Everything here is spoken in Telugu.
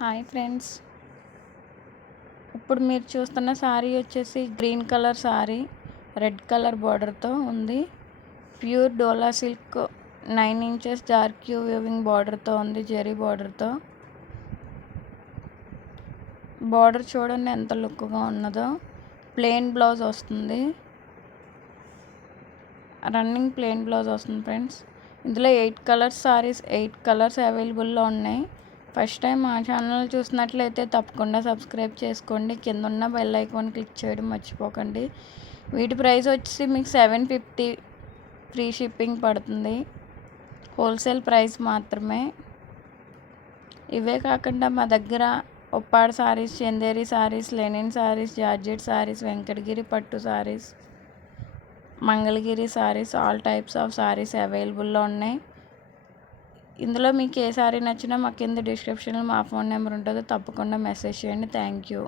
హాయ్ ఫ్రెండ్స్, ఇప్పుడు మీరు చూస్తున్న శారీ వచ్చేసి green colour sari, red colour బార్డర్తో ఉంది. Pure Dola silk 9 inches dark క్యూ వీవింగ్ బార్డర్తో ఉంది. జెరీ బార్డర్తో బార్డర్ చూడండి ఎంత లుక్గా ఉన్నదో. ప్లెయిన్ బ్లౌజ్ వస్తుంది, రన్నింగ్ ప్లెయిన్ బ్లౌజ్ వస్తుంది ఫ్రెండ్స్. ఇందులో 8 కలర్స్ శారీస్ 8 కలర్స్ అవైలబుల్లో ఉన్నాయి. ఫస్ట్ టైం మా ఛానల్ చూసినట్లయితే తప్పకుండా సబ్స్క్రైబ్ చేసుకోండి. కింద ఉన్న బెల్ ఐకాన్ క్లిక్ చేయడం మర్చిపోకండి. వీటి ప్రైస్ వచ్చి మీకు 750 ఫ్రీ షిప్పింగ్ పడుతుంది. హోల్సేల్ ప్రైస్ మాత్రమే. ఇవే కాకుండా మా దగ్గర ఉప్పాడ శారీస్, చందేరి శారీస్, లెనిన్ శారీస్, జార్జెట్ శారీస్, వెంకటగిరి పట్టు saris, Mangalagiri saris, all types of saris అవైలబుల్లో ఉన్నాయి. ఇందులో మీకు ఏ శారీ నచ్చినా మా కింద డిస్క్రిప్షన్లో మా ఫోన్ నెంబర్ ఉంటుందో తప్పకుండా మెసేజ్ చేయండి. Thank you.